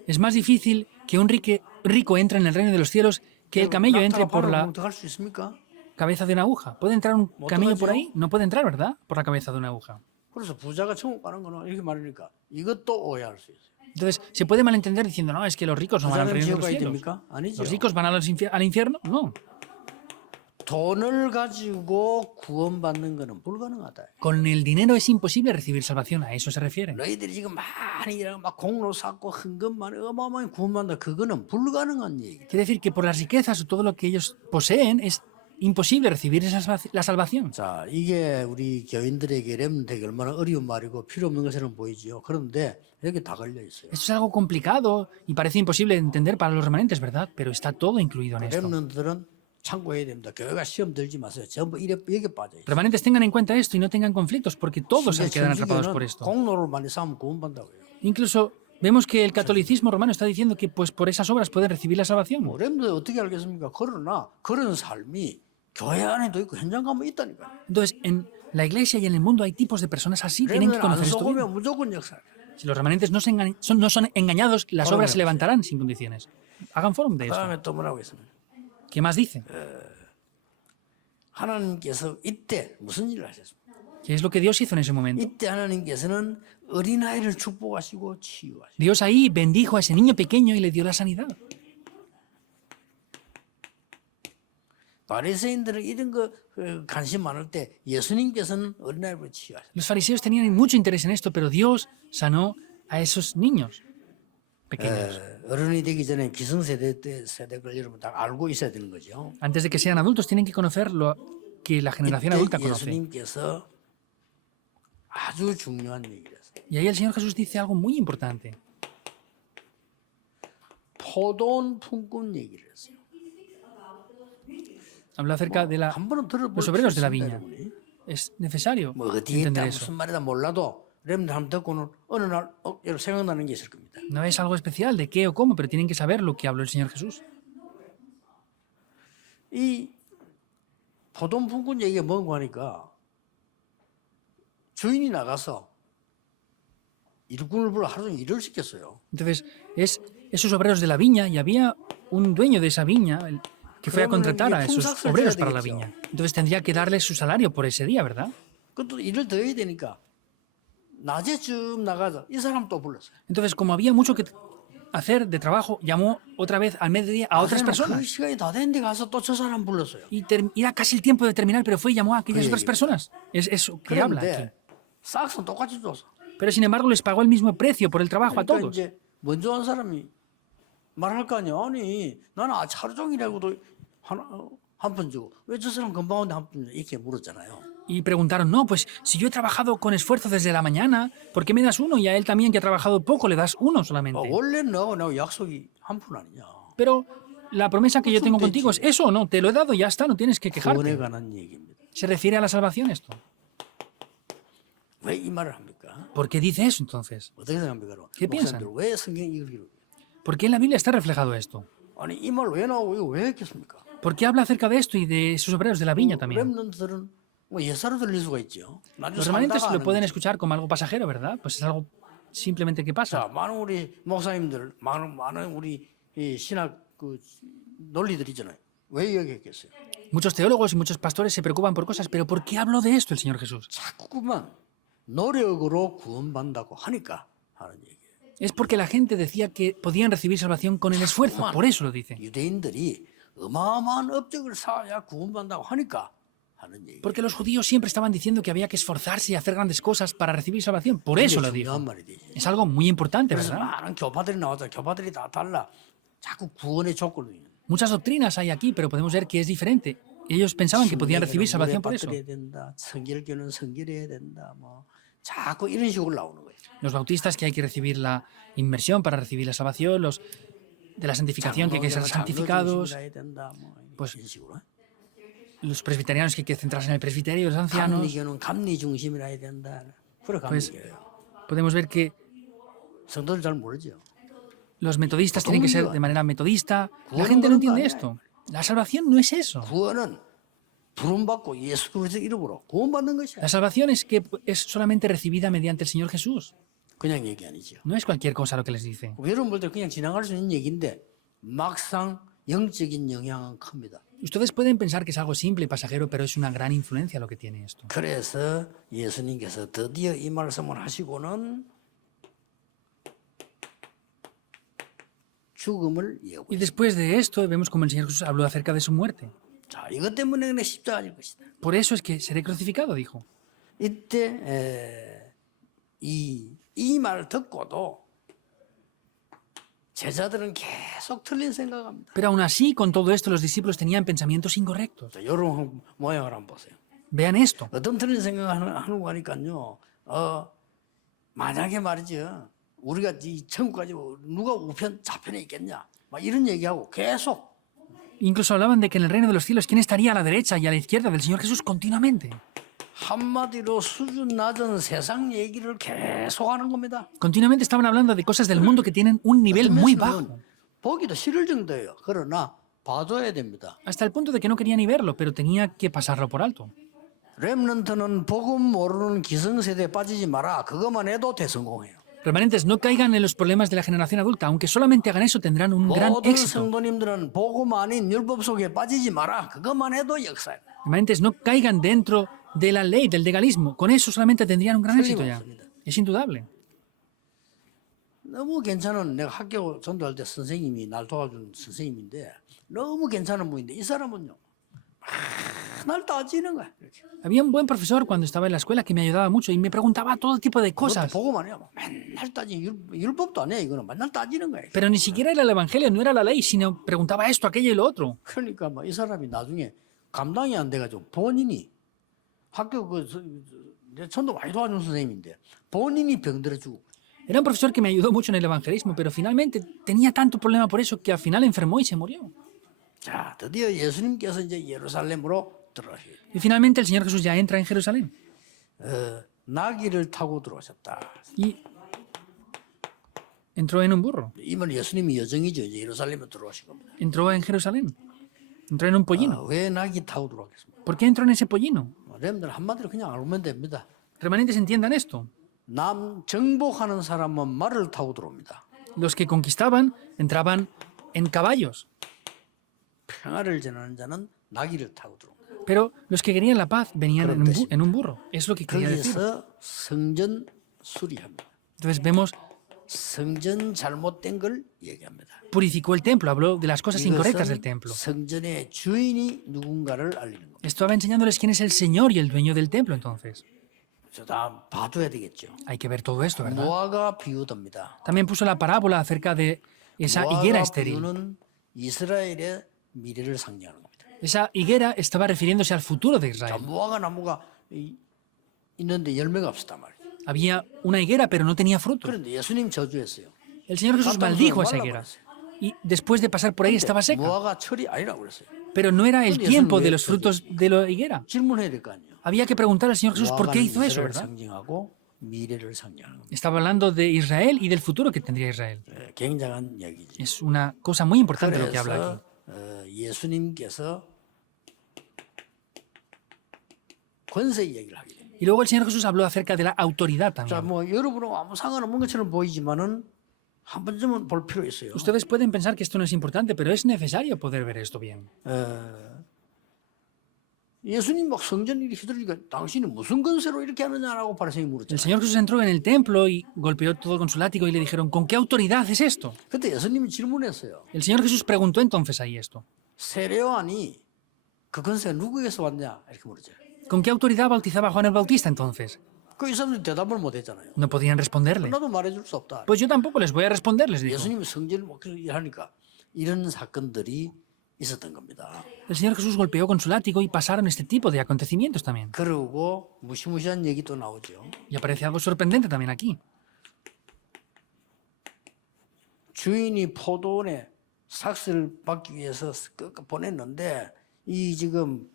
Es más difícil que un rico entre en el reino de los cielos que el camello entre 낙타가 por la 바늘구멍 들어갈 수 있습니까? cabeza de una aguja. ¿Puede entrar un camello por ahí? No puede entrar, ¿verdad? Por la cabeza de una aguja. 그래서 부자가 천국 가는 거는 이렇게 말하니까 이것도 오해할 수 있어요. Entonces, se puede malentender diciendo, no, es que los ricos no van al 부자는 reino de 지옥 los 가야 cielos. 됩니까? 아니죠. ¿Los ricos van al infierno? No. 돈을 가지고 구원받는 거는 불가능하다. Con el dinero es imposible recibir salvación. A eso se refiere. 너희들이 지금 많이 일하고 막 공로 쌓고 헌금 많이 어마어마하게 구원받는다. 그거는 불가능한 얘기. Quiere decir que por las riquezas o todo lo que ellos poseen es imposible recibir la salvación. 자, 이게 우리 교인들에게 렘되게 얼마나 어려운 말이고 필요 없는 것처럼 보이지요. 그런데 이렇게 다 걸려 있어요. Esto es algo complicado y parece imposible de entender para los remanentes, ¿verdad? Pero está todo incluido en esto. 렘넌트들은 참고해야 됩니다. 교회가 시험 들지 마세요. 전부 여기 빠져 있어요. Remanentes tengan en cuenta esto y no tengan conflictos, porque todos se quedan atrapados por 천주교는 esto. 공로를 많이 쌓으면 구원받는다고요. Incluso vemos que el catolicismo romano está diciendo que pues por esas obras pueden recibir la salvación. 렘넌트 어떻게 알겠습니까? 그러나 그런 삶이 교회 안에도 있고 현장 가면 있다니까요. Entonces, en la iglesia y en el mundo hay tipos de personas así, tienen que 렘넌트 안 conocer esto bien. 속으면 무조건 역사예요. Si los remanentes no son engañados, las obras se levantarán sin condiciones. Hagan forum de esto. 그다음에 또 뭐라고 했습니까? ¿Qué más dice? 하나님께서 이때 무슨 일을 하셨습니까? ¿Qué es lo que Dios hizo en ese momento? 이때 하나님께서는 어린아이를 축복하시고 치유하시고 Dios ahí bendijo a ese niño pequeño y le dio la sanidad. 바리새인들은 이런 거 관심 많을 때 예수님께서는 어린아이를 치유하셨어요. Los fariseos tenían mucho interés en esto, pero Dios sanó a esos niños pequeños. 어른이 되기 전에 기성세대 세대를 여러분 다 알고 있어야 되는 거죠. Antes de que sean adultos, tienen que conocer lo que la generación adulta 이때 conoce. 예수님께서 아주 중요한 얘기를 했어요. Y ahí el Señor Jesús dice algo muy importante. 포도원 품꾼 얘기를 했어요. Habla acerca de 한 번은 들어볼 los 수 obreros de la 있습니다, viña. 여러분이. Es necesario 뭐 어디에 있다 entender eso. 무슨 말이다 몰라도 여러분들 한번 듣고는 어느 날 여러분 생각나는 게 있을 겁니다. No es algo especial de qué o cómo, pero tienen que saber lo que habló el Señor Jesús. 이 포도원 품꾼 얘기가 뭔가 하니까 주인이 나가서 일꾼을 불러 하루 종일 일을 시켰어요. Entonces, es esos obreros de la viña y había un dueño de esa viña que fue a contratar a esos obreros para la viña. Entonces tendría que darles su salario por ese día, ¿verdad? 그것도 일을 더 해야 되니까 낮에쯤 나가서 이 사람 또 불렀어요. Entonces, como había mucho que hacer de trabajo, llamó otra vez al mediodía a otras 그 personas. 시간이 다 됐는데 가서 또 저 사람 불렀어요. Y era casi el tiempo de terminar, pero fue y llamó a aquellas otras personas. Es eso que habla aquí. 그런데 싹스 똑같이 줬어. Pero sin embargo les pagó el mismo precio por el trabajo a 그러니까 todos. 이제 먼저 한 사람이 말할 거 아니야. 아니 나는 아침 하루 종일하고도 한 푼 주고 왜 저 사람 금방 오는데 한 푼 이렇게 물었잖아요. Y preguntaron, no, pues si yo he trabajado con esfuerzo desde la mañana, ¿por qué me das uno? Y a él también que ha trabajado poco le das uno solamente. 원래는 너하고 약속이 한 푼 아니냐. Pero la promesa que yo tengo contigo es eso o no, te lo he dado, ya está, no tienes que 구원에 quejarte. 관한 얘기입니다. Se refiere a la salvación esto. 왜 이 말을 합니까? ¿Por qué dice eso entonces? 어떻게 생각합니까? ¿Qué piensan? 목사님들 왜 성경 이걸 기록해요? ¿Por qué en la Biblia está reflejado esto? 아니 이 말 왜 나오고 이거 왜 했겠습니까? ¿Por qué habla acerca de esto y de esos obreros de la viña también? 렘넌트들은 뭐 예사로 들릴 수가 있죠. 나중에 Los remanentes 살다가 lo pueden 아는 escuchar como algo pasajero, ¿verdad? Pues es algo simplemente que 자, pasa. 많은 우리 목사님들, 많은 우리 이 신학 그 논리들 있잖아요. 왜 얘기했겠어요? Muchos teólogos y muchos pastores se preocupan por cosas, pero ¿por qué habló de esto el Señor Jesús? 자꾸만 노력으로 구원받는다고 하니까 하는 얘기예요. Es porque la gente decía que podían recibir salvación con el esfuerzo, por eso lo dice. 유대인들이 어마어마한 업적을 쌓아야 구원받는다고 하니까 하는 얘기예요. Porque los judíos siempre estaban diciendo que había que esforzarse y hacer grandes cosas para recibir salvación, por eso lo dijo. 중요한 말이 되지. Es algo muy importante, 그래서 ¿verdad? 많은 교파들이 나왔다. 교파들이 다 달라. 자꾸 구원의 조건을 있는. Muchas doctrinas hay aquí, pero podemos ver que es diferente. Ellos pensaban que podían recibir salvación por eso. 받들어야 된다. 성결교는 성결해야 된다. 뭐 자꾸 이런 식으로 나오는 거예요. Los bautistas que hay que recibir la inmersión para recibir la salvación, los de la santificación que hay que ser santificados, 장로중심이라 해야 된다. 뭐 pues 이런 식으로. los presbiterianos que hay que centrarse en el presbiterio, los ancianos. 감리교는 감리 중심이라 해야 된다. 그래 Pues 감리교예요. podemos ver que 성도들 잘 모르죠. los metodistas tienen que ser de manera metodista. La gente no entiende esto. La salvación no es eso. 구원은 부름받고 예수 그리스도 이름으로 구원받는 것이야. La salvación es que es solamente recibida mediante el Señor Jesús. 그냥 얘기 아니죠. No es cualquier cosa lo que les dice. 여러분 볼 때 그냥 지나갈 수 있는 얘기인데 막상 영적인 영향은 큽니다. Ustedes pueden pensar que es algo simple y pasajero, pero es una gran influencia lo que tiene esto. 그래서 예수님께서 드디어 이 말씀을 하시고는 죽음을 Y 예고했습니다. después de esto vemos como el Señor Jesús habló acerca de su muerte. 자, 이것 때문에 내 십자가질 것이다. Por eso es que seré crucificado, dijo. 이때 이 말을 듣고도 제자들은 계속 틀린 생각합니다. Pero aún así, con todo esto, los discípulos tenían pensamientos incorrectos. 이런 모양을 한번 보세요. Vean esto. 어떤 틀린 생각을 하는 거 하니까요. 만약에 말이죠. 우리가 이 천국까지 누가 우편 좌편에 있겠냐. 막 이런 얘기하고 계속 Incluso hablaban de que en el reino de los cielos, ¿quién estaría a la derecha y a la izquierda del Señor Jesús continuamente? 한마디로 수준 낮은 세상 얘기를 계속 하는 겁니다. Continuamente estaban hablando de cosas del mundo que tienen un nivel muy bajo. 보기도 싫을 정도예요. 그러나 봐줘야 됩니다. Hasta el punto de que no quería ni verlo, pero tenía que pasarlo por alto. 렘넌트는 복음 모르는 기성세대에 빠지지 마라. 그것만 해도 대성공해요. Remanentes, no caigan en los problemas de la generación adulta. Aunque solamente hagan eso, tendrán un gran 모든 éxito. 성도님들은 복음 아닌 율법 속에 빠지지 마라. 그것만 해도 역사예요. Remanentes, no caigan dentro de la ley, del legalismo. Con eso solamente tendrían un gran éxito ya. Es indudable. 너무 괜찮은 내가 학교 전도할 때 선생님이 날 도와준 선생님인데 너무 괜찮은 분인데 이 사람은요. 날 따지는 거야. 이렇게. Había un buen profesor cuando estaba en la escuela que me ayudaba mucho y me preguntaba todo tipo de 그것도 cosas. 복음 아니야. 맨날 따지 율법도 아니야. 이거는 맨날 따지는 거야. Pero ni siquiera era el evangelio, no era la ley, sino preguntaba esto, aquello y lo otro. 그러니까 막 이 사람이 나중에 감당이 안 돼가지고 본인이 학교 내 전도 많이 도와준 선생님인데 본인이 병들어 주고 Era un profesor que me ayudó mucho en el evangelismo, pero finalmente tenía tanto problema por eso que al final enfermó y se murió. 자 드디어 예수님께서 이제 예루살렘으로 들어가셔요. Y finalmente el Señor Jesús ya entra en Jerusalén. 나귀를 타고 들어오셨다. Y entró en un burro. 이번 예수님이 여정이죠. 이제 예루살렘에 들어오신 겁니다. Entró en Jerusalén. Entró en un pollino. 왜 나귀 타고 들어오겠습니까? ¿Por qué entró en ese pollino? 여러분들 한마디로 그냥 알면 됩니다. Remanentes entiendan esto. 남 정복하는 사람은 말을 타고 들어옵니다. Los que conquistaban entraban en caballos, 평화를 전하는 자는 나귀를 타고 들어옵니다. pero los que querían la paz venían en un burro. Es lo que quería decir. 거기서 성전 수리합니다. Entonces vemos, 성전 잘못된 걸 얘기합니다. purificó el templo, habló de las cosas incorrectas del templo. 성전의 주인이 누군가를 알리는 겁니다. Estaba enseñándoles quién es el Señor y el dueño del templo, entonces. 저 다 봐줘야 되겠죠. Hay que ver todo esto, ¿verdad? 모아가 비유됩니다. También puso la parábola acerca de esa higuera 모아가 estéril. 비유는 이스라엘의 미래를 상징하는 겁니다. Esa higuera estaba refiriéndose al futuro de 자, Israel. 무화과 나무가 있는데 열매가 없었단 말이에요. Había una higuera, pero no tenía fruto. 그런데 예수님 저주했어요. El Señor Jesús maldijo a esa higuera. Y después de pasar por ahí estaba seca. 무화과 철이 아니라고 그랬어요. Pero no era el tiempo de los frutos de la higuera. 질문해야 될 거 아니에요. Había que preguntar al Señor Jesús por qué 무화과는 hizo eso, 이스라엘을 ¿verdad? 상징하고 미래를 상징하는 겁니다. Estaba hablando de Israel y del futuro que tendría Israel. 굉장한 얘기지. Es una cosa muy importante lo que habla aquí. 그래서 예수님께서 권세 얘기를 하게 됩니다. Y luego el Señor Jesús habló acerca de la autoridad 자, también. 뭐 여러분은 아무 상관없는 것처럼 보이지만은 한 번쯤은 볼 필요 있어요. Ustedes pueden pensar que esto no es importante, pero es necesario poder ver esto bien. 예수님 막 성전 이렇게 휘두르니까 당신이 무슨 권세로 이렇게 하느냐라고 바리새인이 El 물었잖아요. Señor Jesús entró en el templo y golpeó todo con su látigo y le dijeron, ¿con qué autoridad es esto? 그때 예수님이 질문했어요. El Señor Jesús preguntó entonces ahí esto. 세례요한이 그 권세가 누구에게서 왔냐 이렇게 물었죠. ¿Con qué autoridad bautizaba Juan el Bautista entonces? 그 이 사람들이 대답을 못했잖아요. No podían responderle. 나도 말해줄 수 없다. Pues yo tampoco les voy a responder, les dijo. 예수님이 성전을 막 하니까 이런 사건들이 있었던 겁니다. El Señor Jesús golpeó con su látigo y pasaron este tipo de acontecimientos también. 그러고 무시무시한 얘기도 나오죠. Y aparece algo sorprendente también aquí. 주인이 포도원에 삭스를 받기 위해서 보냈는데 이 지금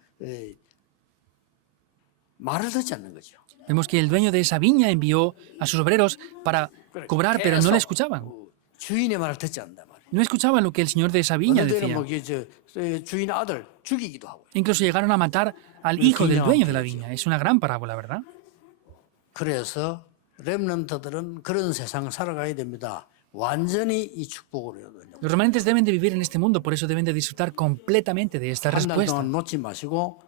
말을 듣지 않는 거죠. Vemos que el dueño de esa viña envió a sus obreros para cobrar, pero no le escuchaban. 주인의 말을 듣지 않는단 말이에요. No escuchaban lo que el señor de esa viña 어느 때는 decía. 뭐 주인 아들 죽이기도 하고. Incluso llegaron a matar al hijo del dueño de la viña. Es una gran parábola, ¿verdad? 그래서 렘넌트들은 그런 세상을 살아가야 됩니다. 완전히 이 축복으로. Los remanentes deben de vivir en este mundo, por eso deben de disfrutar completamente de esta 한 달 respuesta. 동안 놓지 마시고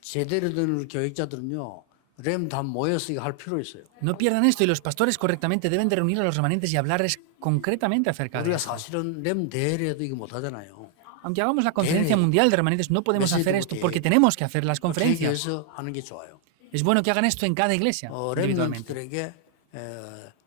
제대로 된 교육자들은요. 렘 다 모여서 이거 할 필요 있어요. No pierdan esto y los pastores correctamente deben de reunir a los remanentes y hablarles concretamente acerca de 우리가 esto. 사실은 렘 대회도 이거 못 하잖아요. Aunque hagamos la conferencia mundial de remanentes, no podemos hacer esto porque tenemos que hacer las conferencias. 교회에서 하는 게 좋아요. Es bueno que hagan esto en cada iglesia, individualmente. 렘넌트들에게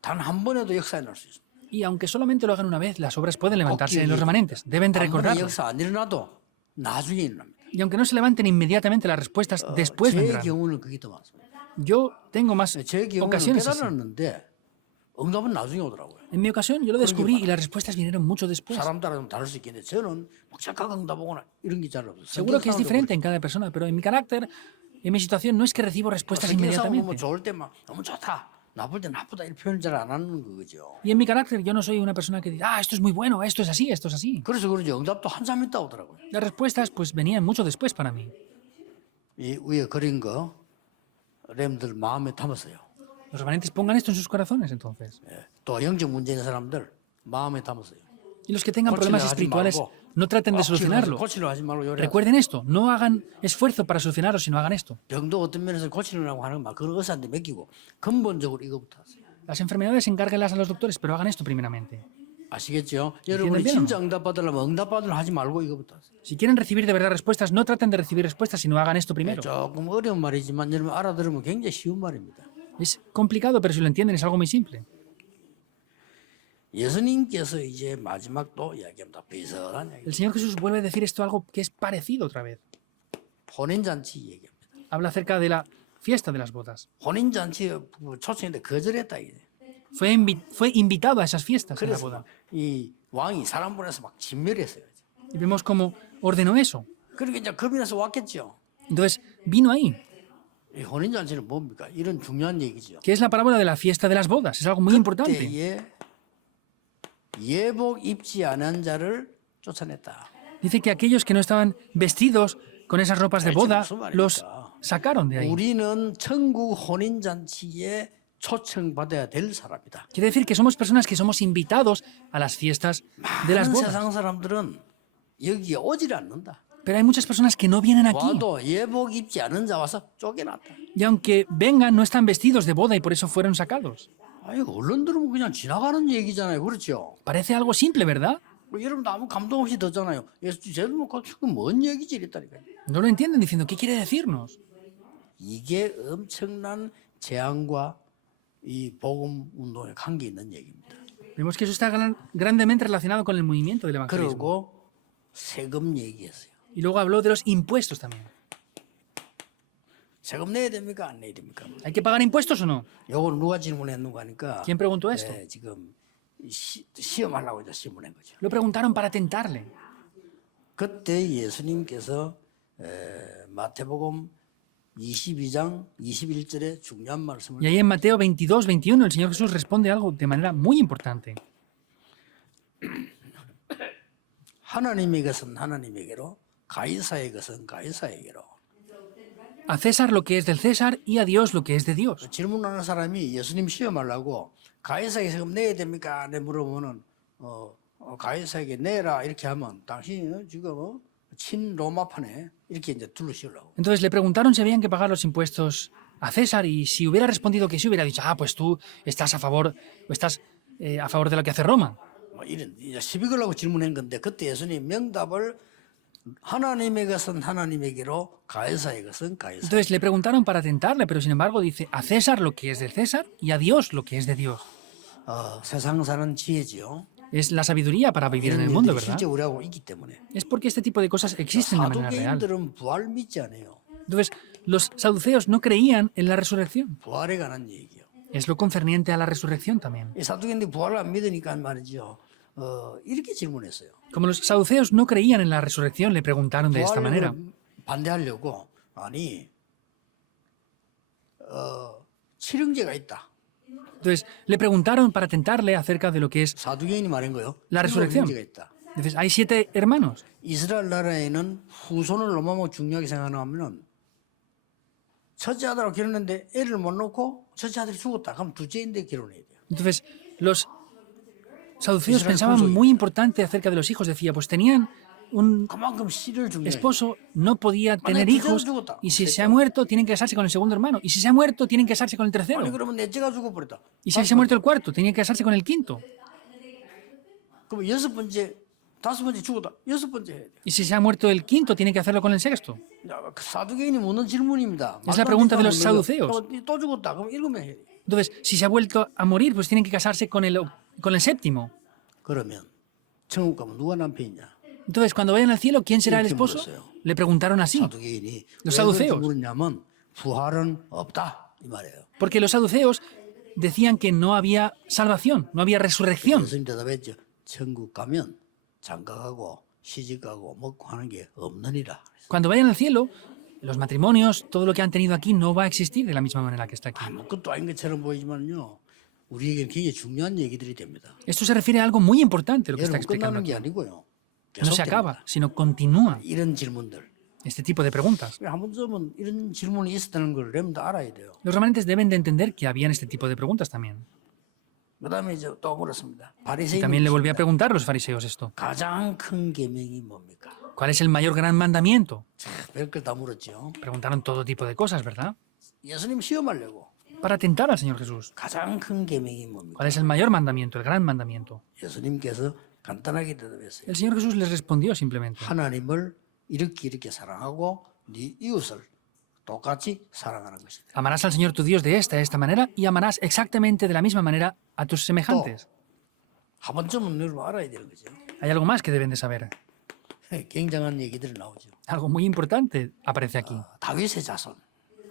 단 한 번에도 역사에 날 수 있습니다. Y aunque solamente lo hagan una vez, las obras pueden levantarse en los 기억이 remanentes. Deben de 아무리 recordarlo. 역사 안 일어나도 나중에 일어납니다. Y aunque no se levanten inmediatamente las respuestas, después 제 vendrán. 경우는 그게 더 많습니다. Yo tengo más 제 경우는 ocasiones así. 깨달았는데 응답은 나중에 오더라고요. En mi ocasión yo lo descubrí y las respuestas vinieron mucho después. 사람 따라 좀 다를 수 있겠는데 저는 막 잠깐 응답 오거나 이런 게 잘 없어요. Seguro que es diferente en cada persona, pero en mi carácter, en mi situación, no es que recibo respuestas 성경 상황 보면 inmediatamente. 좋을 때만 너무 좋다, 나쁠 때 나쁘다 이런 표현 잘 안 하는 거죠. Y en mi carácter yo no soy una persona que dice, ah, esto es muy bueno, esto es así, esto es así. 그래서 그런지 응답도 한참 있다 오더라고요. Las respuestas pues venían mucho después para mí. 이 위에 그린 거 렘들 마음에 담았어요. Los remanentes pongan esto en sus corazones entonces. 예. 또 영적 문제 있는 사람들 마음에 담았어요. Y los que tengan problemas espirituales, no traten de solucionarlo. 고치려 하지 말고 요래. Recuerden esto, no hagan esfuerzo para solucionarlo, sino hagan esto. 병도 어떤 면에서 고치려고 하는 막 그런 의사한테 맡기고 근본적으로 이거부터 하세요. Las enfermedades encárguenlas a los doctores, pero hagan esto primeramente. 아시겠죠? 여러분이 bien o no? 진짜 응답 받으려면 응답 받으려 하지 말고 이거부터 하세요. Si quieren recibir de verdad respuestas, no traten de recibir respuestas, sino hagan esto primero. 조금 어려운 말이지만 여러분 알아들으면 굉장히 쉬운 말입니다. Es complicado, pero si lo entienden es algo muy simple. 예수님께서 이제 마지막 또 이야기합니다. 비슷한 이야기. El Señor Jesús vuelve a decir esto algo que es parecido otra vez. 혼인잔치 얘기합니다. Habla acerca de la fiesta de las bodas. 혼인잔치 초청인데 거절했다 이게. Fue invitado a esas fiestas en la 그래서 boda. 이 왕이 사람 보내서 막 진멸했어요. Y vemos cómo ordenó eso. 그러니까 이제 겁이 나서 왔겠죠. Entonces vino ahí, 이 혼인잔치는 뭡니까? 이런 중요한 얘기죠. que es la parábola de la fiesta de las bodas. Es algo muy importante. 그때에 예복 입지 않은 자를 쫓아냈다. Dice que aquellos que no estaban vestidos con esas ropas de boda, los sacaron de ahí. 우리는 천국 혼인잔치에 초청받아야 될 사람이다. Quiere decir que somos personas que somos invitados a las fiestas de las 많은 bodas. 세상 사람들은 여기에 오질 않는다. Pero hay muchas personas que no vienen aquí. 와도 예복 입지 않은 자 와서 쫓겨났다. Y aunque vengan, no están vestidos de boda y por eso fueron sacados. 아니 언론 들으면 그냥 지나가는 얘기잖아요. 그렇죠? Parece algo simple, ¿verdad? 여러분도 아무 감동 없이 듣잖아요. 예수 제대로 뭔 얘기지 이랬다니까요. No lo entienden diciendo, ¿qué quiere decirnos? 이게 엄청난 재앙과 이 복음 운동에 관계 있는 얘기입니다. Vemos que eso está grandemente relacionado con el movimiento del evangelismo. 그리고 세금 얘기했어요. Y luego habló de los impuestos también. 세금 내야 됩니까? 안 내야 됩니까? ¿Hay que pagar impuestos o no? 요걸 누가 질문했는가 하니까 ¿Quién preguntó esto? 지금 시험하려고 이제 질문한 거죠. Lo preguntaron para tentarle. 그때 예수님께서 마태복음 22장 21절에 중요한 말씀을 Y ahí en Mateo 22, 21, el Señor Jesús responde algo de manera muy importante. 하나님의 것은 하나님에게로 가이사의 것은 가이사에게로. A César lo que es del César y a Dios lo que es de Dios. 질문하는 사람이 예수님 시험하려고 가이사에게 세금 내야 됩니까? 내 물어보면은 가이사에게 내라 이렇게 하면 당신은 지금 친로마판에 이렇게 이제 둘러씌우려고. Entonces le preguntaron si habían que pagar los impuestos a César y si hubiera respondido que sí, hubiera dicho, ah, pues tú estás a favor de lo que hace Roma. 뭐 이런 이제 시비 걸라고 질문한 건데 그때 예수님 명답을 하나님의 것은 하나님에게로 가이사의 것은 가이사. Entonces le preguntaron para tentarle, pero sin embargo dice, a César lo que es del César y a Dios lo que es de Dios. 세상 사는 지혜지요. Es la sabiduría para vivir en 이런 el mundo, 일들이 ¿verdad? 실제 우리하고 있기 때문에. Es porque este tipo de cosas existen de manera real. 사두개인들은 부활 믿지 않아요. Entonces, los saduceos no creían en la resurrección. 부활에 관한 얘기요. Es lo concerniente a la resurrección también. 이 사두개인들이 부활을 안 믿으니까 말이죠. 이렇게 질문했어요. Como los saduceos no creían en la resurrección, le preguntaron de esta manera. 부활을 반대하려고 아니 칠형제가 있다. Entonces, le preguntaron para tentarle acerca de lo que es 사두개인이 말한 거요. la resurrección. 형제가 있다. Entonces, hay 7 hermanos. 이스라엘 나라에는 후손을 너무 중요하게 생각하면 첫째 아들하고 결혼했는데 애를 못 놓고 첫째 아들이 죽었다. 그럼 둘째인데 결혼해야 돼요. Entonces, los saduceos Israel pensaban puso- muy importante acerca de los hijos. Decía, pues tenían un 그만큼 씨를 중요해. esposo, no podía tener Vale, hijos, 죽었다. y si se ha muerto, tienen que casarse con el segundo hermano. Y si se ha muerto, tienen que casarse con el tercero. 아니 그러면 넷째가 죽어버렸다. Y si se ha muerto el cuarto, tienen que casarse con el quinto. 그럼 여섯 번째, 다섯 번째 죽었다. 여섯 번째 해야 돼. Y si se ha muerto el quinto, tienen que hacerlo con el sexto. 그 사두개인이 묻는 질문입니다. Es la pregunta de los 말도 안 되는 거. saduceos. 그럼 또 죽었다. 그럼 일곱 명 해야 돼. Entonces, si se ha vuelto a morir, pues tienen que casarse con el con el séptimo. 그러면 천국 가면 누가 남편이냐? Entonces, cuando vayan al cielo, ¿quién será el 이렇게 esposo? 물었어요. Le preguntaron así. 사두개인이 Los 왜 그렇게 saduceos. 물었냐면 부활은 없다 이 말이에요. Porque los saduceos decían que no había salvación, no había resurrección. 예수님 대답했죠. 천국 가면 장가가고 시집가고 먹고 하는 게 없느니라. Cuando vayan al cielo, los matrimonios, todo lo que han tenido aquí no va a existir de la misma manera que está aquí. 아무것도 아닌 것처럼 보이지만요. 우리에게는 굉장히 중요한 얘기들이 됩니다. Esto se refiere a algo muy importante, lo que está 여러분 explicando 끝나는 게 aquí. 아니고요. No 계속 se 됩니다. acaba, sino continúa 이런 질문들. este tipo de preguntas. 한 번쯤은 이런 질문이 있었다는 걸 여러분도 알아야 돼요. Los remanentes deben de entender que habían este tipo de preguntas también. 그다음에 이제 또 물었습니다. Y 바리새인이 también le volví a 묻습니다. preguntar a los fariseos esto. 가장 큰 계명이 뭡니까? ¿Cuál es el mayor gran mandamiento? 별걸 다 물었죠. Preguntaron todo tipo de cosas, ¿verdad? 예수님 시험하려고 Para tentar al Señor Jesús. 가장 큰 계명이 뭡니까? ¿Cuál es el mayor mandamiento, el gran mandamiento? 예수님께서 간단하게 대답했어요. El Señor Jesús les respondió simplemente. 하나님을 이렇게 사랑하고 네 이웃을 똑같이 사랑하는 것이다. Amarás al Señor tu Dios de esta manera y amarás exactamente de la misma manera a tus semejantes. 한 번쯤은 여러분 알아야 되는 거죠. Hay algo más que deben de saber. 굉장한 얘기들이 나오죠. Algo muy importante aparece aquí. 다윗의 자손.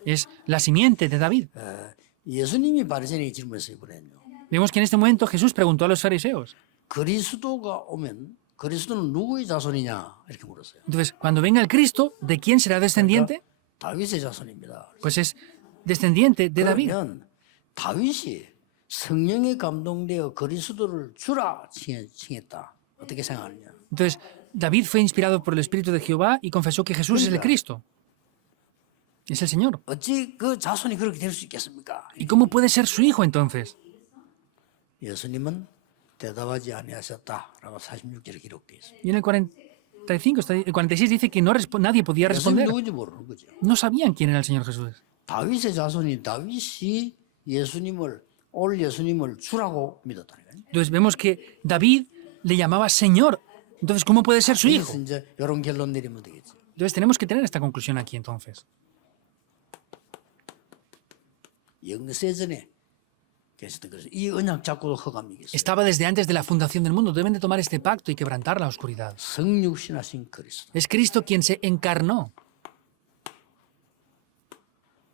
Es la simiente de David. 예수님이 바리새인에게 질문했어요. 이번에는요. Vemos que en este momento Jesús preguntó a los fariseos. 그리스도가 오면 그리스도는 누구의 자손이냐 이렇게 물었어요. Entonces, cuando venga el Cristo, ¿de quién será descendiente? 다윗의 자손입니다. Pues es descendiente de David. 그러면 다윗이 성령에 감동되어 그리스도를 주라 칭했다. 어떻게 생각하느냐? Entonces, David fue inspirado por el Espíritu de Jehová y confesó que Jesús es el Cristo. Es el Señor. 어찌 그 자손이 그렇게 될 수 있겠습니까? ¿Y cómo puede ser su hijo entonces? 예수님은 대답하지 아니하셨다라고 46절에 기록되어 있습니다. Y en el 45, el 46 dice que nadie podía 예수님 responder. 누군지 모르는 거죠. No sabían quién era el Señor Jesús. 다윗의 자손이 다윗이 올 예수님을 주라고 믿었다는 거예요. Entonces vemos que David le llamaba Señor. Entonces, ¿cómo puede ser su hijo? 그래서 이제 이런 결론 내리면 되겠죠. Entonces tenemos que tener esta conclusión aquí entonces. 영세전에 계셨던 것이 이 언약 잡고도 허감이 있어요. Estaba desde antes de la fundación del mundo. Deben de tomar este pacto y quebrantar la oscuridad. 성육신하신 그리스도, Es Cristo quien se encarnó.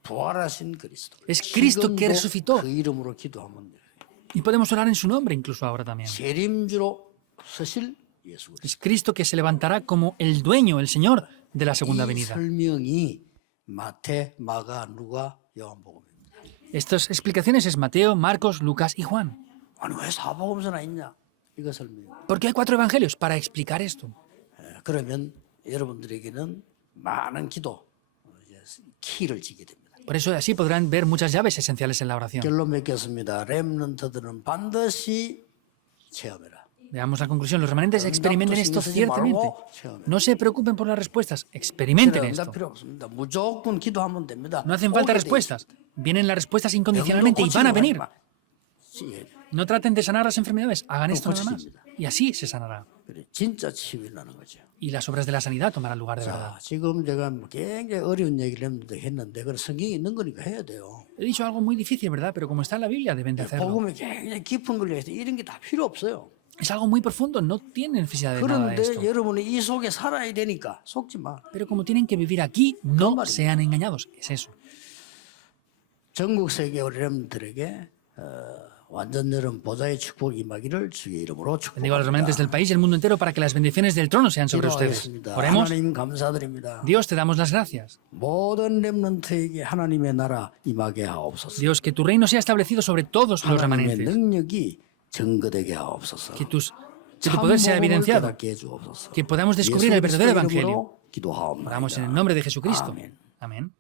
부활하신 그리스도. Es Cristo que 지금도 resucitó. 그 이름으로 기도하면 돼요. Y podemos orar en su nombre incluso ahora también. 재림주로 서실 예수 그리스도. Es Cristo que se levantará como el dueño, el Señor de la segunda 이 venida. 설명이 마태, 마가, 누가, 요한복음입니다. Estas explicaciones es Mateo, Marcos, Lucas y Juan. 아니 왜 사복음서나 있냐? 이거 설명. ¿Por qué hay 4 evangelios? Para explicar esto. 그러면 여러분들에게는 많은 기도 키를 지게 됩니다. Por eso así podrán ver muchas llaves esenciales en la oración. 결론 맺겠습니다. 렘넌트들은 반드시 체험해라. Veamos la conclusión. Los remanentes experimenten esto 응답도 ciertamente. 말고 체험해라. No se preocupen por las respuestas, experimenten 응답 esto. 필요 없습니다. 무조건 기도하면 됩니다. No hacen falta 오게 돼 respuestas. Vienen las respuestas 있어요. incondicionalmente y van a venir. 예, No traten de sanar las enfermedades, hagan esto No, nada más. Y así se sanará. 그래, 진짜 치유라는 거죠. Y las obras de la sanidad tomarán lugar de 자, verdad. 지금 제가 굉장히 어려운 얘기를 했는데 그 성경에 있는 거니까 해야 돼요. He dicho algo muy difícil, ¿verdad? Pero como está en la Biblia, deben de hacerlo. 복음이 굉장히 깊은 걸 해서 이런 게 다 필요 없어요. Es algo muy profundo, no tienen necesidad de nada de esto. 그런데 여러분이 이 속에 살아야 되니까 속지 마. Pero como tienen que vivir aquí, no sean engañados. Es eso. 전국 세계 여러분들에게 완전 여러분 보좌의 축복 임하기를 주의 이름으로 Bendigo a los remanentes 축복합니다. del país y el mundo entero para que las bendiciones del trono sean sobre ustedes. 기도하겠습니다. Oremos. 하나님 감사드립니다. Dios, te damos las gracias. 모든 렘넌트에게 하나님의 나라 임하게 하옵소서. Dios, que tu reino sea establecido sobre todos los 하나님의 remanentes. 능력이 증거되게 ha옵소서. Que tu poder sea evidenciado. 깨닫게 해주옵소서. Que podamos descubrir el verdadero 예수 그리스도 evangelio. 이름으로 기도하옵나이다. Oramos en el nombre de Jesucristo. 아멘. Amén.